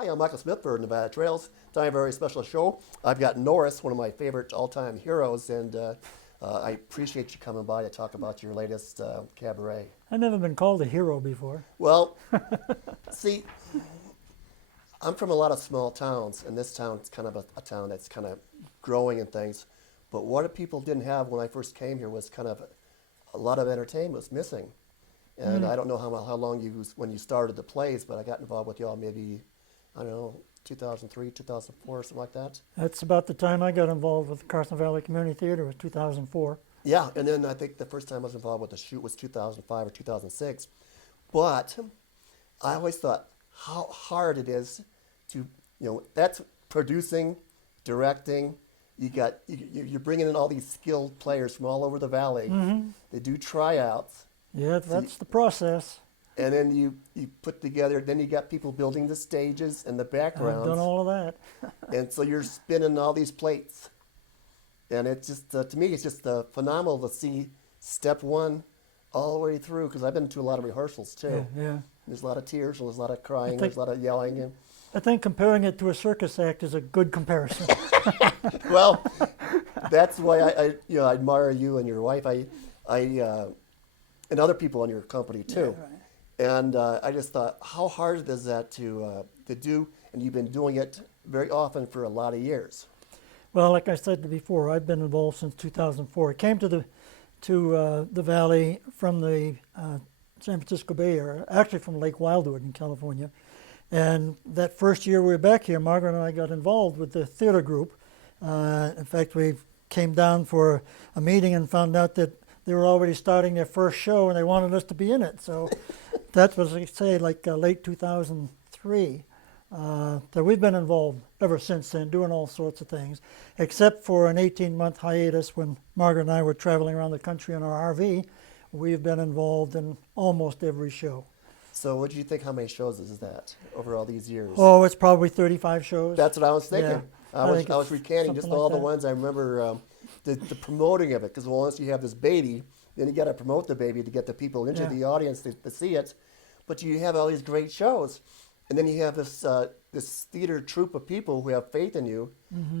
Hi, I'm Michael Smith for Nevada Trails. Time for a very special show. I've got Norris, one of my favorite all-time heroes, and I appreciate you coming by to talk about your latest cabaret. I've never been called a hero before. Well, see, I'm from a lot of small towns, and this town's kind of a town that's kind of growing and things. But what people didn't have when I first came here was kind of a lot of entertainment was missing. And I don't know how long when you started the plays, but I got involved with y'all maybe, I don't know, 2003, 2004, something like that. That's about the time I got involved with Carson Valley Community Theater, was 2004. Yeah, and then I think the first time I was involved with the shoot was 2005 or 2006. But I always thought how hard it is to, that's producing, directing. You're bringing in all these skilled players from all over the valley. They do tryouts. Yeah, that's the process. And then you put together, then you got people building the stages and the backgrounds. I've done all of that. And so you're spinning all these plates. And it's just, to me, it's just phenomenal to see step one all the way through, because I've been to a lot of rehearsals too. Yeah. There's a lot of tears, and there's a lot of crying, there's a lot of yelling. And I think comparing it to a circus act is a good comparison. well, that's why I admire you and your wife. And other people in your company too. Yeah, right. And I just thought, how hard is that to do? And you've been doing it very often for a lot of years. Well, like I said before, I've been involved since 2004. I came to the Valley from the San Francisco Bay Area, actually from Lake Wildwood in California. And that first year we were back here, Margaret and I got involved with the theater group. In fact, we came down for a meeting and found out that they were already starting their first show, and they wanted us to be in it. So that was, like I say, late 2003. So we've been involved ever since then, doing all sorts of things, except for an 18-month hiatus when Margaret and I were traveling around the country in our RV. We've been involved in almost every show. So what do you think, how many shows is that over all these years? Oh, it's probably 35 shows. That's what I was thinking. Yeah, I was recanting just all the that. ones I remember, the promoting of it, because once you have this baby, then you got to promote the baby to get the people into the audience to see it. But you have all these great shows, and then you have this theater troupe of people who have faith in you.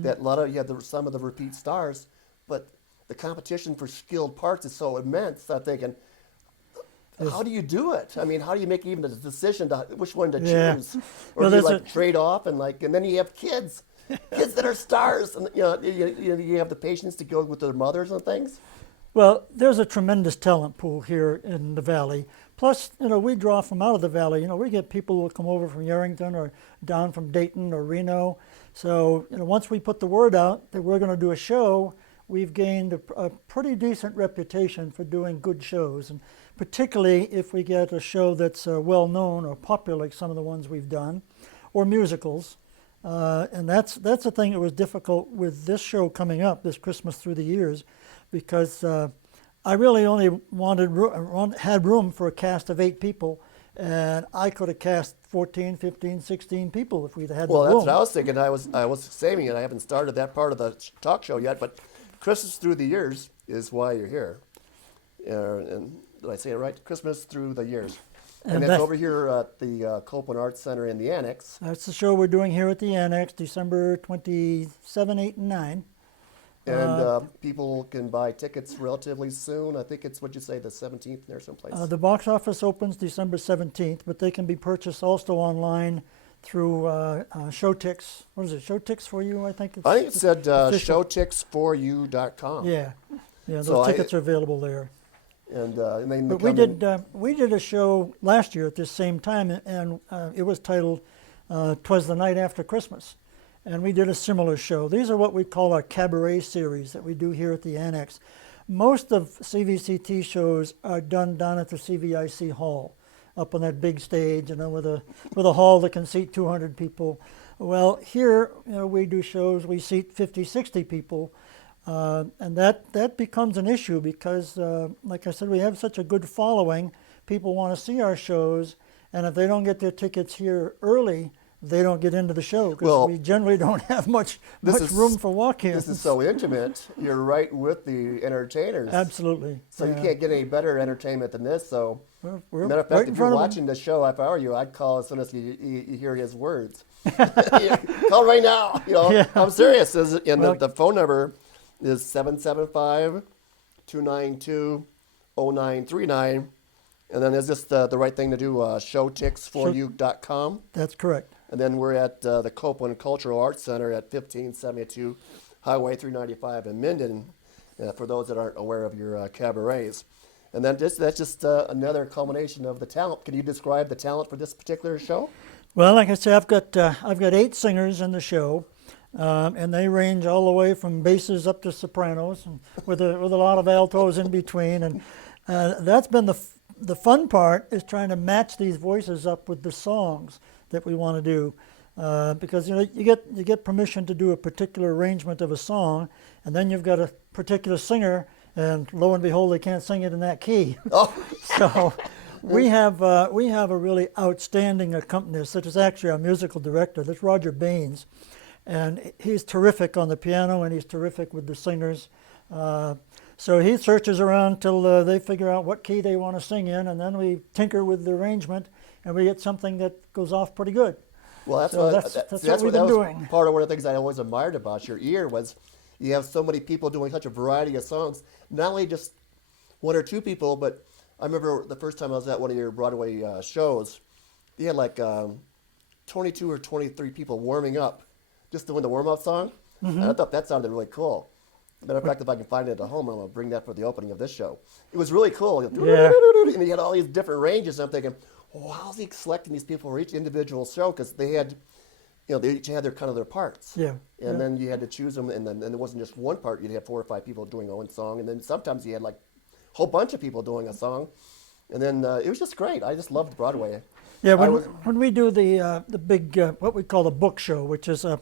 That a lot of you have some of the repeat stars, but the competition for skilled parts is so immense. I'm thinking, how do you do it? I mean, how do you make even a decision to which one to choose, or do you trade off and then you have kids that are stars, and you have the patience to go with their mothers and things. Well, there's a tremendous talent pool here in the Valley. Plus, we draw from out of the Valley. We get people who will come over from Yerington or down from Dayton or Reno. So, once we put the word out that we're going to do a show, we've gained a pretty decent reputation for doing good shows. And particularly if we get a show that's well-known or popular, like some of the ones we've done, or musicals. And that's the thing that was difficult with this show coming up, this Christmas Through the Years, because I really only had room for a cast of 8 people, and I could have cast 14, 15, 16 people if we'd had the room. Well, that's what I was thinking. I was saving it. I haven't started that part of the talk show yet, but Christmas Through the Years is why you're here. And did I say it right? Christmas Through the Years. And it's over here at the Copeland Arts Center in the Annex. That's the show we're doing here at the Annex, December 27, 8, and 9. And people can buy tickets relatively soon. I think it's, what'd you say, the 17th there someplace? The box office opens December 17th, but they can be purchased also online through Showtix. What is it, Showtix for You, I think? I think it said showtixforyou.com. Yeah, those So tickets are available there. And But we did a show last year at this same time, and it was titled "'Twas the Night After Christmas," and we did a similar show. These are what we call our cabaret series that we do here at the Annex. Most of CVCT shows are done down at the CVIC hall, up on that big stage, with a hall that can seat 200 people. Well, here we do shows we seat 50, 60 people. And that becomes an issue because, like I said, we have such a good following. People want to see our shows, and if they don't get their tickets here early, they don't get into the show because we generally don't have much room for walk-ins. This is so intimate. You're right with the entertainers. Absolutely. So you can't get any better entertainment than this. So, we're matter of fact, right if you're watching the show, if I were you, I'd call as soon as you hear his words. Call right now. Yeah. I'm serious. And Well- the phone number is 775-292-0939. And then is this the right thing to do? Showticksforyou.com. That's correct. And then we're at the Copeland Cultural Arts Center at 1572 Highway 395 in Minden, for those that aren't aware of your cabarets. And then that's just another culmination of the talent. Can you describe the talent for this particular show? Well, like I say, I've got 8 singers in the show, and they range all the way from basses up to sopranos, and with a lot of altos in between. And that's been the fun part, is trying to match these voices up with the songs that we want to do, because you get permission to do a particular arrangement of a song, and then you've got a particular singer, and lo and behold, they can't sing it in that key. Oh, So we have a really outstanding accompanist, that is actually our musical director. That's Roger Baines, and he's terrific on the piano, and he's terrific with the singers. So he searches around till they figure out what key they want to sing in, and then we tinker with the arrangement, and we get something that goes off pretty good. well, that's So what that's what we've been that was doing. part of one of the things I always admired about your ear was you have so many people doing such a variety of songs. Not only just one or two people, but I remember the first time I was at one of your Broadway shows, you had like 22 or 23 people warming up just doing the warm-up song. And I thought that sounded really cool. Matter of fact, if I can find it at home, I'm going to bring that for the opening of this show. It was really cool. Yeah. And he had all these different ranges. I'm thinking, well, how's he selecting these people for each individual show? Because they had, they each had their kind of their parts. Yeah. And then you had to choose them, and then it wasn't just one part. You'd have 4 or 5 people doing one song, and then sometimes you had like a whole bunch of people doing a song. And then it was just great. I just loved Broadway. Yeah, I when we do the big what we call the book show, which is a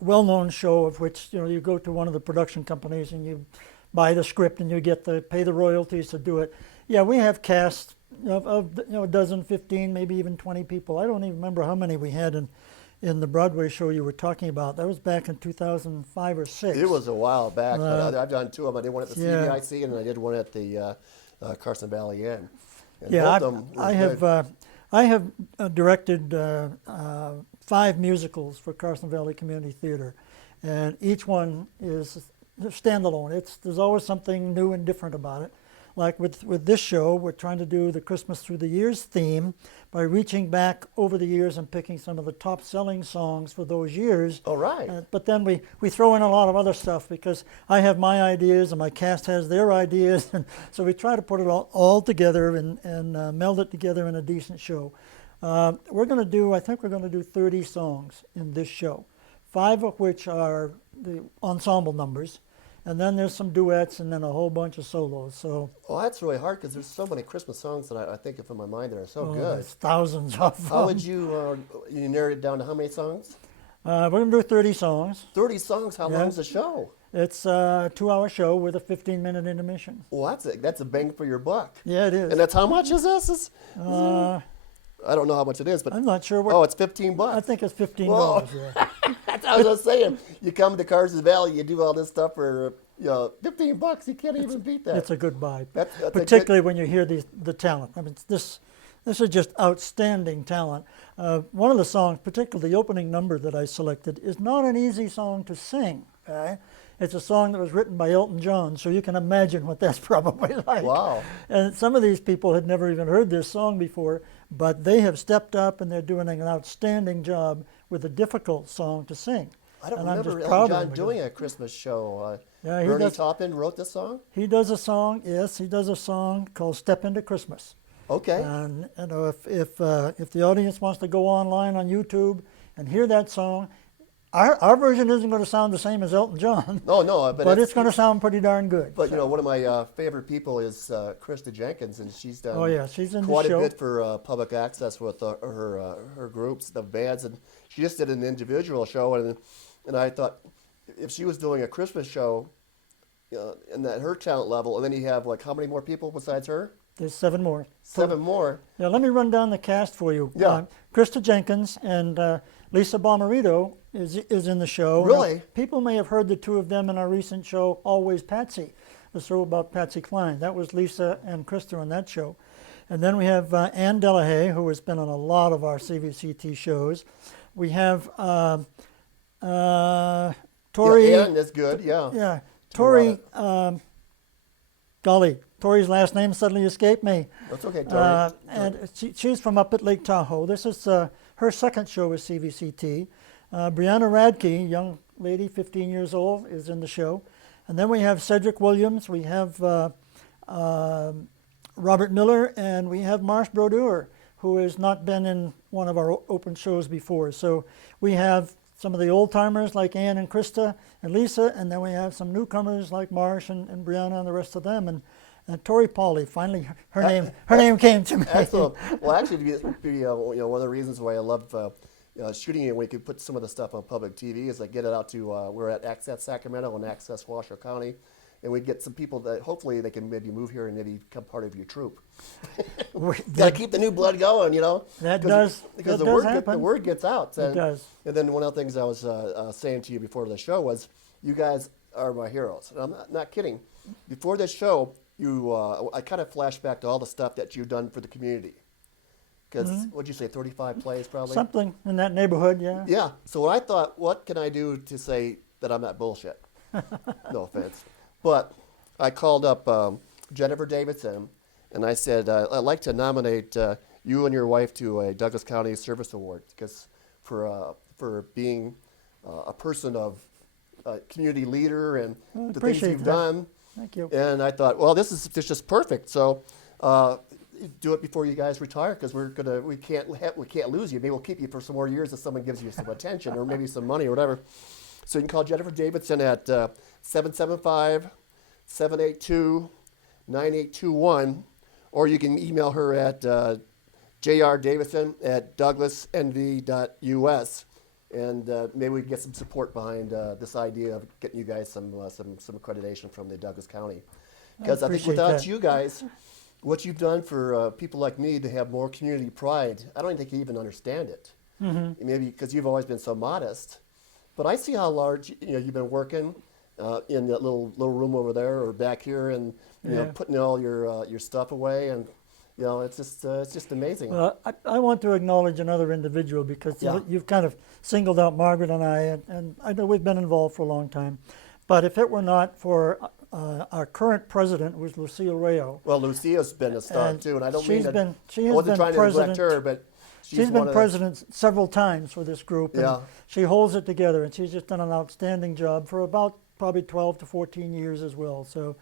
well-known show of which you go to one of the production companies and you buy the script and you get to pay the royalties to do it. Yeah, we have cast of a dozen, 15, maybe even 20 people. I don't even remember how many we had in the Broadway show you were talking about. That was back in 2005 or 6. It was a while back, but I've done 2 of them. I did one at the Yeah. CVIC, and I did one at the Carson Valley Inn. And Yeah, both of them were good. I have directed 5 musicals for Carson Valley Community Theater, and each one is standalone. There's always something new and different about it. Like with this show, we're trying to do the Christmas Through the Years theme by reaching back over the years and picking some of the top-selling songs for those years. All right. But then we throw in a lot of other stuff because I have my ideas and my cast has their ideas, and so we try to put it all together and meld it together in a decent show. I think we're going to do 30 songs in this show, 5 of which are the ensemble numbers, and then there's some duets and then a whole bunch of solos. So Well, that's really hard because there's so many Christmas songs that I think of in my mind that are so good. there's thousands of them. How would you narrow it down to how many songs? We're going to do 30 songs. 30 songs. How Yeah. long's the show? It's a 2-hour show with a 15-minute intermission. Well, that's a bang for your buck. Yeah, it is. And that's how much is this? Uh, I don't know how much it is, but I'm not sure what. oh, it's $15. I think it's $15. Whoa. Yeah. That's what I was just saying. You come to Carson Valley, you do all this stuff for $15. You can't even beat that. It's a good buy, That's a good- particularly when you hear the talent. I mean, this is just outstanding talent. One of the songs, particularly the opening number that I selected, is not an easy song to sing. Right? It's a song that was written by Elton John, so you can imagine what that's probably like. Wow. And some of these people had never even heard this song before, but they have stepped up and they're doing an outstanding job with a difficult song to sing. I don't And I'm remember just proud Elton of John them. doing a Christmas show. Yeah, he Bernie does. Taupin wrote this song? He does a song, yes, he does a song called Step Into Christmas. Okay. And if the audience wants to go online on YouTube and hear that song, our version isn't going to sound the same as Elton John, No, but it's going to sound pretty darn good. But one of my favorite people is Krista Jenkins, and she's done Oh, yeah, she's in the quite show. a bit for public access with her groups, the bands, and she just did an individual show, and I thought if she was doing a Christmas show, and at her talent level, and then you have like how many more people besides her? There's 7 more. 7 more. Yeah, let me run down the cast for you. Yeah. Krista Jenkins and Lisa Bomarito is in the show. Really? Now, people may have heard the 2 of them in our recent show, Always Patsy, the show about Patsy Cline. That was Lisa and Krista on that show. And then we have Ann Delahaye, who has been on a lot of our CVCT shows. We have Tori. Yeah, Ann is good. Yeah. Yeah, To write Tori. Golly, Tori's last name suddenly escaped me. That's okay, Tori. And she's from up at Lake Tahoe. This is her second show with CVCT. Brianna Radke, young lady, 15 years old, is in the show. And then we have Cedric Williams, we have Robert Miller, and we have Marsh Brodeur, who has not been in one of our open shows before. So we have some of the old timers like Ann and Krista and Lisa, and then we have some newcomers like Marsh and Brianna and the rest of them. And Tori Pauly, finally, her name came to me. Excellent. Well, actually, one of the reasons why I love shooting it when we could put some of the stuff on public TV is like get it out to, we're at Access Sacramento and Access Washoe County, and we get some people that hopefully they can maybe move here and maybe become part of your troop. Got to keep the new blood going, That does because happen. the word gets out. It does. And then one of the things I was saying to you before the show was, you guys are my heroes. And I'm not kidding. Before this show, I kind of flashed back to all the stuff that you've done for the community. Because, what'd you say, 35 plays probably? Something in that neighborhood, yeah. Yeah. So I thought, what can I do to say that I'm not bullshit? No offense. But I called up Jennifer Davidson, and I said, I'd like to nominate you and your wife to a Douglas County Service Award because for being a person of community leader and the things you've done. Thank you. And I thought, well, this is just perfect. So do it before you guys retire because we can't lose you. Maybe we'll keep you for some more years if someone gives you some attention or maybe some money or whatever. So you can call Jennifer Davidson at 775-782-9821, or you can email her at jrdavidson@douglasnv.us, and maybe we can get some support behind this idea of getting you guys some accreditation from the Douglas County. Because I think without you guys, what you've done for people like me to have more community pride, I don't think you even understand it. Mm-hmm. Maybe because you've always been so modest. But I see how large you've been working in that little room over there or back here, and putting all your stuff away, and it's just amazing. Well, I want to acknowledge another individual because you've kind of singled out Margaret and and I know we've been involved for a long time. But if it were not for our current president, who was Lucille Rayo. Well, Lucille's been a star too, and I don't she has I wasn't trying to neglect her, but she's been president several times for this group, and Yeah. she holds it together, and she's just done an outstanding job for about probably 12 to 14 years as well. So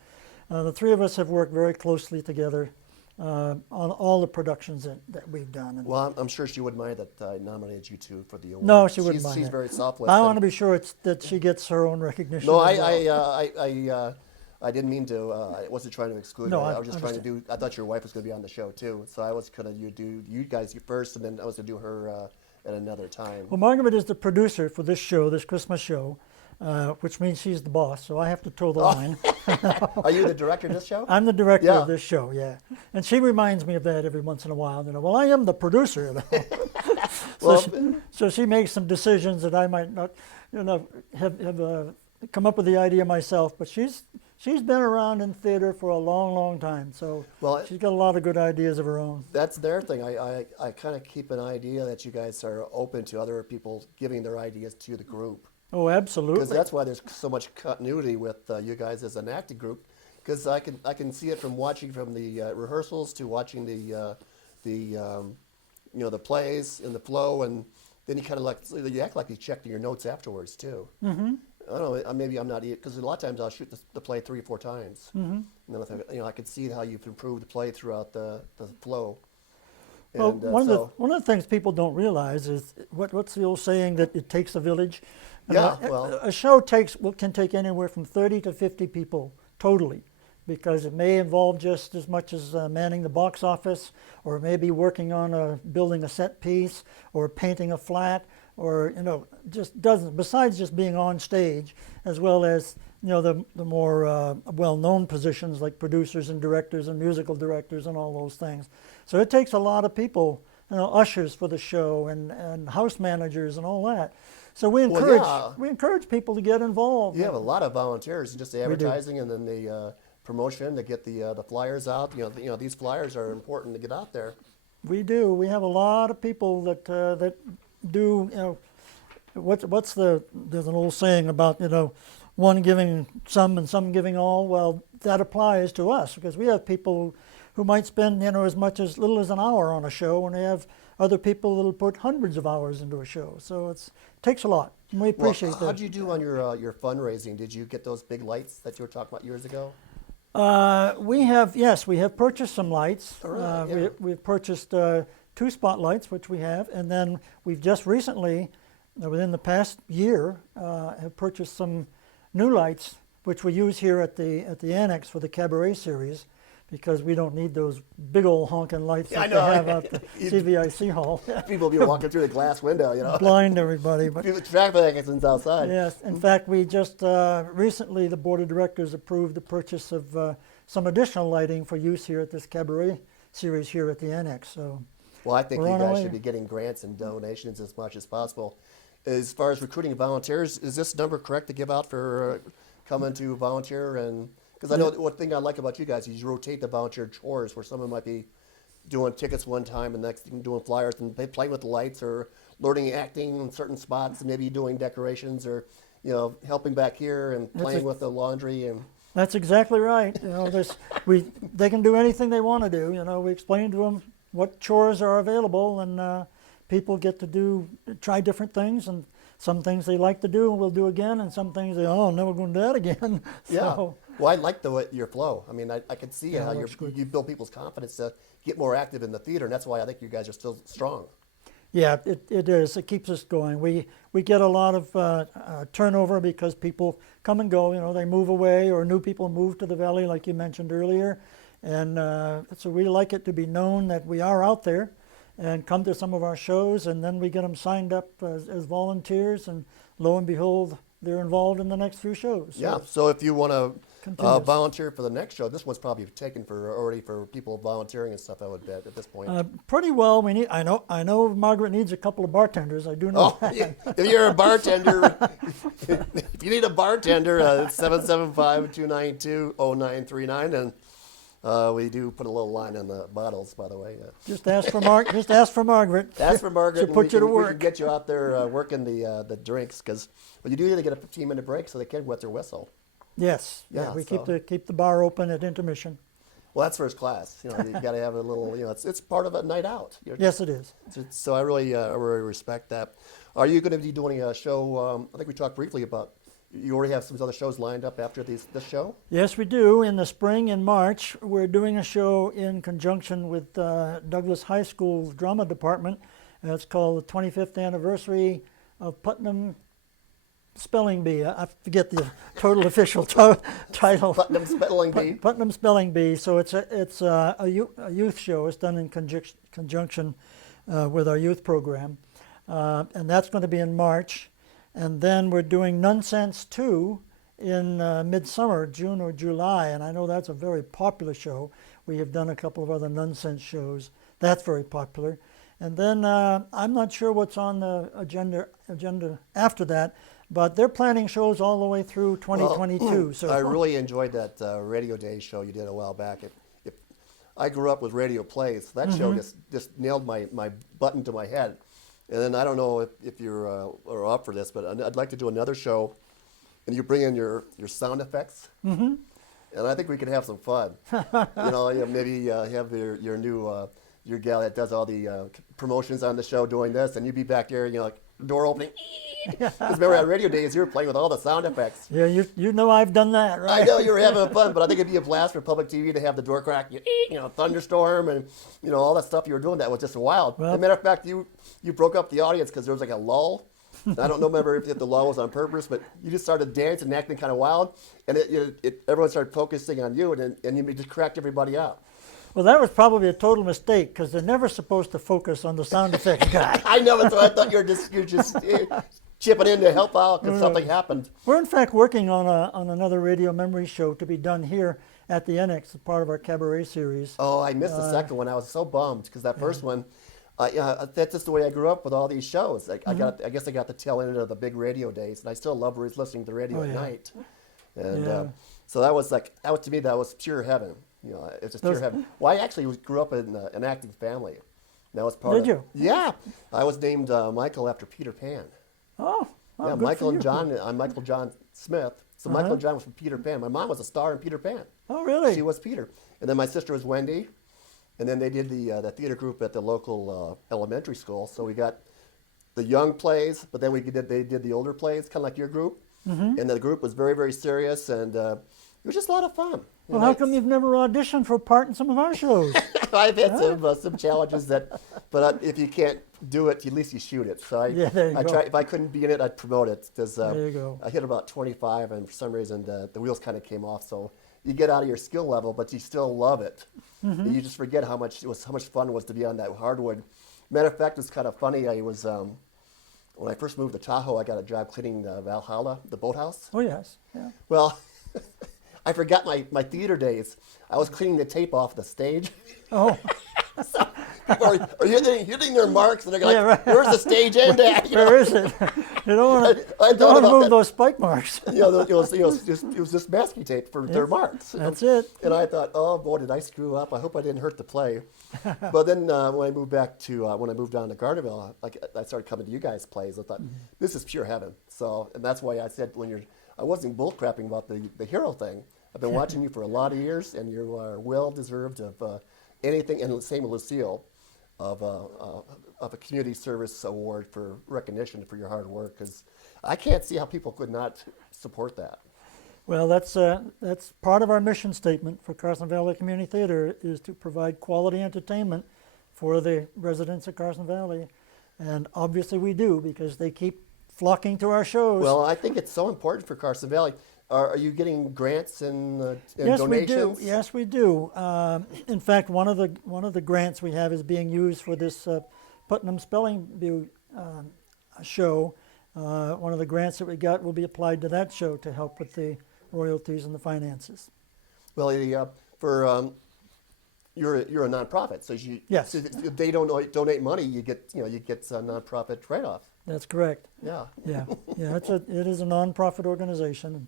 the three of us have worked very closely together on all the productions that we've done. And well, I'm sure she wouldn't mind that I nominated you two for the award. no, she wouldn't mind She's it. very selfless. I want to be sure that she gets her own recognition. No, as well. I didn't mean to. I wasn't trying to exclude No, her. I I was just trying to understand. do. I thought your wife was going to be on the show too, so I was going to do you guys first, and then I was going to do her at another time. Well, Margaret is the producer for this show, this Christmas show, which means she's the boss, so I have to toe the line. Are you the director of this show? I'm the director Yeah. of this show, yeah. And she reminds me of that every once in a while. Well, I am the producer. So she makes some decisions that I might not, have come up with the idea myself. But she's been around in theater for a long, long time. So she's got a lot of good ideas of her own. That's their thing. I kind of keep an idea that you guys are open to other people giving their ideas to the group. Oh, absolutely. Because that's why there's so much continuity with you guys as an acting group. Because I can see it from watching from the rehearsals to watching the plays and the flow, and then you kind of you act like you checked your notes afterwards too. Mm-hmm. I don't know. Maybe I'm not, because a lot of times I'll shoot the play 3 or 4 times. Mm-hmm. And then I can see how you've improved the play throughout the flow. Well, And, one of the things people don't realize is what's the old saying that it takes a village. Yeah, a show can take anywhere from 30 to 50 people totally, because it may involve just as much as manning the box office, or maybe working on building a set piece, or painting a flat, or just dozens. Besides just being on stage, as well as the more well-known positions like producers and directors and musical directors and all those things. So it takes a lot of people, ushers for the show and house managers and all that. So we encourage people to get involved. You have a lot of volunteers, and just the advertising and then the promotion to get the flyers out. These flyers are important to get out there. We do. We have a lot of people that do, there's an old saying about, one giving some and some giving all. Well, that applies to us because we have people who might spend, as much as little as an hour on a show, and they have other people that'll put hundreds of hours into a show. So it takes a lot. And we appreciate that. How'd you do on your fundraising? Did you get those big lights that you were talking about years ago? We have purchased some lights. All right, yeah. We've purchased 2 spotlights, which we have, and then we've just recently, within the past year, have purchased some new lights, which we use here at the annex for the cabaret series, because we don't need those big old honking lights that they have out the CVIC hall. People be walking through the glass window, Blind everybody. But traffic accidents outside. yes, in fact, we just recently, the board of directors approved the purchase of some additional lighting for use here at this cabaret series here at the annex. So, well, I think you guys should be getting grants and donations as much as possible. As far as recruiting volunteers, is this number correct to give out for coming to volunteer? And because I know one thing I like about you guys is you rotate the volunteer chores, where someone might be doing tickets one time and next thing doing flyers and playing with the lights or learning acting in certain spots and maybe doing decorations or helping back here and playing with the laundry. And that's exactly right. They can do anything they want to do. We explain to them what chores are available, and people get to try different things, and some things they like to do and we'll do again, and some things I'm never going to do that again. Yeah. Well, I like your flow. I mean, I can see how you build people's confidence to get more active in the theater, and that's why I think you guys are still strong. Yeah, it is. It keeps us going. We get a lot of turnover because people come and go. They move away, or new people move to the valley, like you mentioned earlier, and so we like it to be known that we are out there, and come to some of our shows, and then we get them signed up as volunteers, and lo and behold, they're involved in the next few shows. So yeah, so if you want to volunteer for the next show, this one's probably taken already for people volunteering and stuff, I would bet, at this point. Pretty well. I know Margaret needs a couple of bartenders. I do know that. Yeah. If you're a bartender, if you need a bartender, 775-292-0939, and we do put a little line on the bottles, by the way. Just ask for Margaret. Ask for Margaret. She'll put you to work. We can get you out there working the drinks, because you do need to get a 15-minute break so they can wet their whistle. Yes. Yeah. We keep the bar open at intermission. Well, that's first class. You got to have a little. It's part of a night out. Yes, it is. So I really respect that. Are you going to be doing a show? I think we talked briefly about. You already have some other shows lined up after this show? Yes, we do. In the spring, in March, we're doing a show in conjunction with Douglas High School's drama department. It's called the 25th anniversary of Putnam Spelling Bee. I forget the total official title. Putnam Spelling Bee. Putnam Spelling Bee. So it's a youth show. It's done in conjunction with our youth program, and that's going to be in March. And then we're doing Nonsense 2 in midsummer, June or July, and I know that's a very popular show. We have done a couple of other Nonsense shows. That's very popular. And then I'm not sure what's on the agenda after that, but they're planning shows all the way through 2022. Well, so I really enjoyed that Radio Day show you did a while back. I grew up with radio plays. That show just nailed my button to my head. And then I don't know if you're are up for this, but I'd like to do another show, and you bring in your sound effects, and I think we could have some fun. Maybe have your new your gal that does all the promotions on the show doing this, and you'd be back there, like door opening. Because remember at Radio Days, you were playing with all the sound effects. Yeah, you know I've done that, right? I know you were having fun, but I think it'd be a blast for public TV to have the door crack, thunderstorm, and all that stuff you were doing. That was just wild. As a matter of fact, you broke up the audience because there was like a lull. I don't remember if the lull was on purpose, but you just started dancing and acting kind of wild, and everyone started focusing on you, and you just cracked everybody out. Well, that was probably a total mistake because they're never supposed to focus on the sound effects guy. I know, that's what I thought. You're just chipping in to help out because something happened. We're in fact working on another radio memory show to be done here at the Annex, as part of our cabaret series. Oh, I missed the second one. I was so bummed because that first one, that's just the way I grew up with all these shows. I guess I got the tail end of the big radio days, and I still love listening to the radio at night. And so that was to me, that was pure heaven. It's just pure heaven. Well, I actually grew up in an acting family. That was part Did of. you? Yeah, I was named Michael after Peter Pan. Oh, Yeah, good Michael for and you. John. I'm Michael John Smith. So Michael and John was from Peter Pan. My mom was a star in Peter Pan. Oh, really? She was Peter. And then my sister was Wendy. And then they did the theater group at the local elementary school. So we got the young plays, but then they did the older plays, kind of like your group. And the group was very, very serious, and it was just a lot of fun. Well, how come you've never auditioned for a part in some of our shows? I've had some challenges but if you can't do it, at least you shoot it. So there you go. if I couldn't be in it, I'd promote it because There you go. I hit about 25, and for some reason the wheels kind of came off. So you get out of your skill level, but you still love it. You just forget how much fun it was to be on that hardwood. Matter of fact, it's kind of funny. I was when I first moved to Tahoe, I got a job cleaning the Valhalla, the boathouse. Oh, yes. Yeah. Well, I forgot my theater days. I was cleaning the tape off the stage. Oh, People are hitting their marks, and they're like, Yeah, right. "Where's the stage end at?" You know? where is it? You don't want I to thought about move that. those spike marks. It was just masking tape for their marks. That's it. And I thought, oh boy, did I screw up? I hope I didn't hurt the play. But then when I moved down to Gardnerville, I started coming to you guys' plays. I thought, this is pure heaven. So, and that's why I said I wasn't bullcrapping about the hero thing. I've been watching you for a lot of years, and you are well deserved of anything. And same with Lucille, of a community service award for recognition for your hard work. Because I can't see how people could not support that. Well, that's part of our mission statement for Carson Valley Community Theater is to provide quality entertainment for the residents of Carson Valley. And obviously we do, because they keep flocking to our shows. Well, I think it's so important for Carson Valley. Are you getting grants and Yes, donations? we do. Yes, we do. In fact, one of the grants we have is being used for this Putnam Spelling Bee show. One of the grants that we got will be applied to that show to help with the royalties and the finances. Well, you're a nonprofit, so Yes. so if they don't donate money, you get a nonprofit write-off. That's correct. Yeah. Yeah, yeah. It is a nonprofit organization,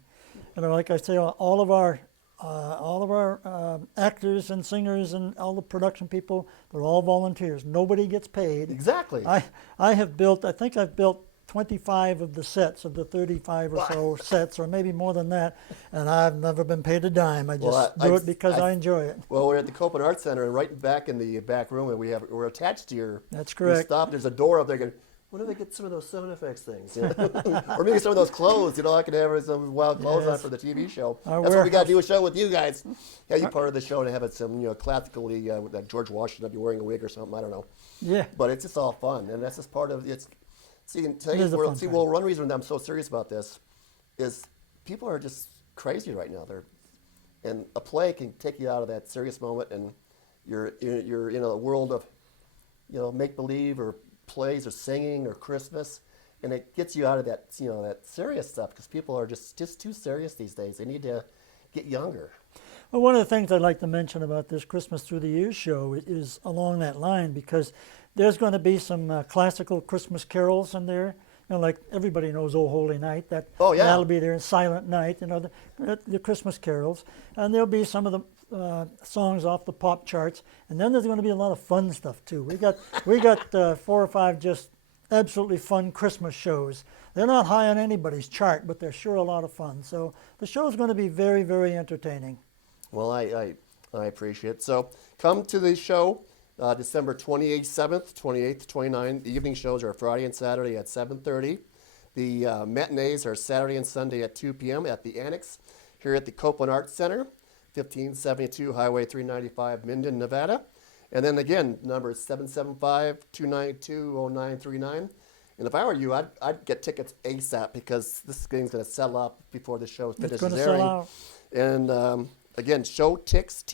and like I say, all of our actors and singers and all the production people, they're all volunteers. Nobody gets paid. Exactly. I think I've built 25 of the sets of the 35 or so sets, or maybe more than that, and I've never been paid a dime. I just do it because I enjoy it. Well, we're at the Copeland Arts Center, and right back in the back room, and we're attached to your. That's We correct. stop. There's a door up there. Going, when do they get some of those sound effects things? You know? Or maybe some of those clothes. I can have some wild clothes on Yes. for the TV show. Our That's what we got to warehouse- do a show with you guys. Yeah, you part of the show and have it some classically like George Washington be wearing a wig or something. I don't know. Yeah. But it's just all fun, and that's just part of it's. See, in today's is a world, fun time. well, one reason I'm so serious about this is people are just crazy right now. And a play can take you out of that serious moment, and you're in a world of, make believe or plays or singing or Christmas, and it gets you out of that, that serious stuff because people are just too serious these days. They need to get younger. Well, one of the things I'd like to mention about this Christmas Through the Years show is along that line, because there's going to be some classical Christmas carols in there. Like everybody knows "O Holy Night." That'll be there in Silent Night. The Christmas carols, and there'll be some of the songs off the pop charts. And then there's going to be a lot of fun stuff too. We got 4 or 5 just absolutely fun Christmas shows. They're not high on anybody's chart, but they're sure a lot of fun. So the show is going to be very, very entertaining. Well, I appreciate it. So come to the show December 28th, 7th, 28th, 29th. The evening shows are Friday and Saturday at 7:30. The matinees are Saturday and Sunday at 2 p.m. at the Annex here at the Copeland Arts Center, 1572 Highway 395, Minden, Nevada. And then again, number is 775-292-0939. And if I were you, I'd get tickets ASAP because this thing's going to sell out before the show finishes It's going to airing. sell out. And again, showtix,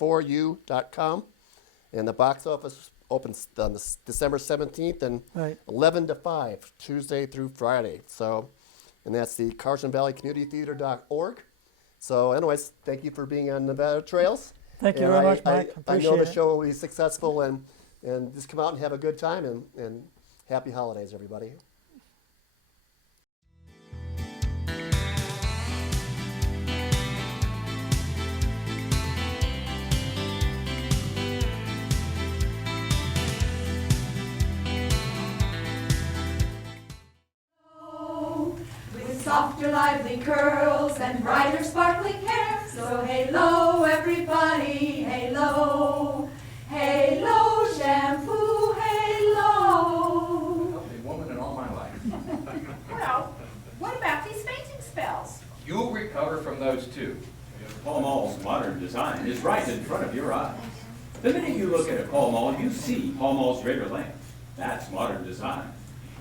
TIX4U.com. And the box office opens on December 17th and Right. 11 to 5, Tuesday through Friday. So, and that's the Carson Valley Community Theater.org. So anyways, thank you for being on Nevada Trails. Thank you And very much, Mike. I know Appreciate the it. show will be successful, and just come out and have a good time, and happy holidays, everybody. your lively curls and brighter sparkling hair. So halo, everybody, halo. Halo, shampoo, halo. Healthy woman in all my life. Well, what about these fainting spells? You'll recover from those too. Pall Mall's modern design is right in front of your eyes. The minute you look at a Pall Mall, you see Pall Mall's greater length. That's modern design.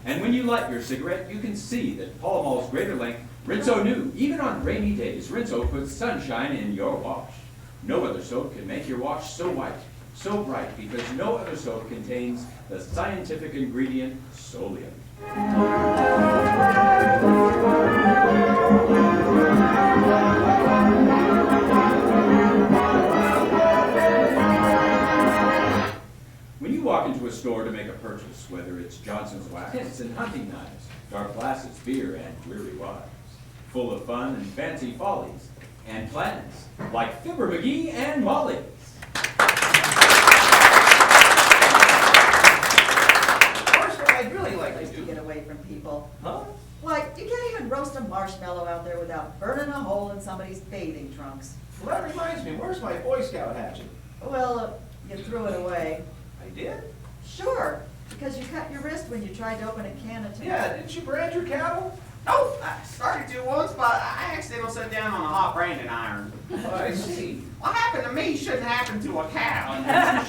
And when you light your cigarette, you can see that Pall Mall's greater length, Rinso New. Even on rainy days, Rinso puts sunshine in your wash. No other soap can make your wash so white, so bright, because no other soap contains the scientific ingredient solium. When you walk into a store to make a purchase, whether it's Johnson's wax and hunting knives, dark glasses, beer, and weary wives, full of fun and fancy follies, and plans, like Fibber McGee and Molly. Course, what I'd really like Place to to do. get away from people. Huh? Like, you can't even roast a marshmallow out there without burning a hole in somebody's bathing trunks. Well, that reminds me, where's my Boy Scout hatchet? Well, you threw it away. I did? Sure, because you cut your wrist when you tried to open a can of tomato. Yeah, didn't you brand your cattle? Oh, I started to once, but I accidentally set down on a hot branding iron. Oh, I see. What happened to me shouldn't happen to a cow.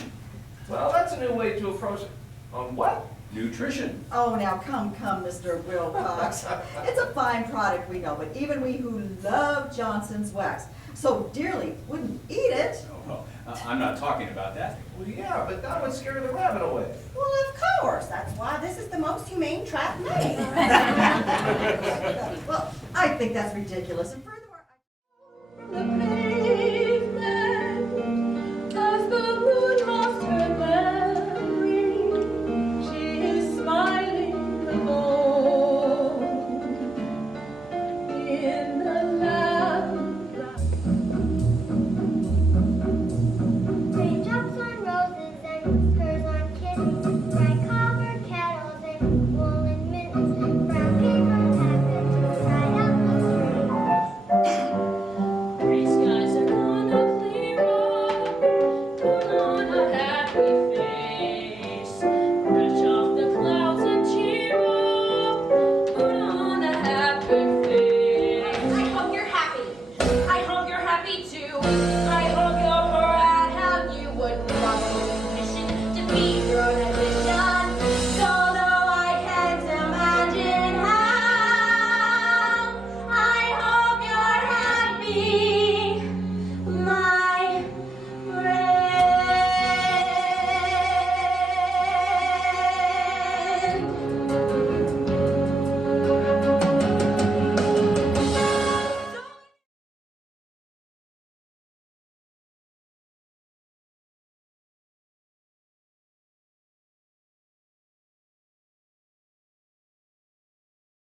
Well, that's a new way to approach it. On what? Nutrition. Oh, now come, Mr. Wilcox. It's a fine product, we know, but even we who love Johnson's wax so dearly wouldn't eat it. Oh, I'm not talking about that. Well, yeah, but that would scare the rabbit away. Well, of course, that's why this is the most humane trap made. Well, I think that's ridiculous, and furthermore,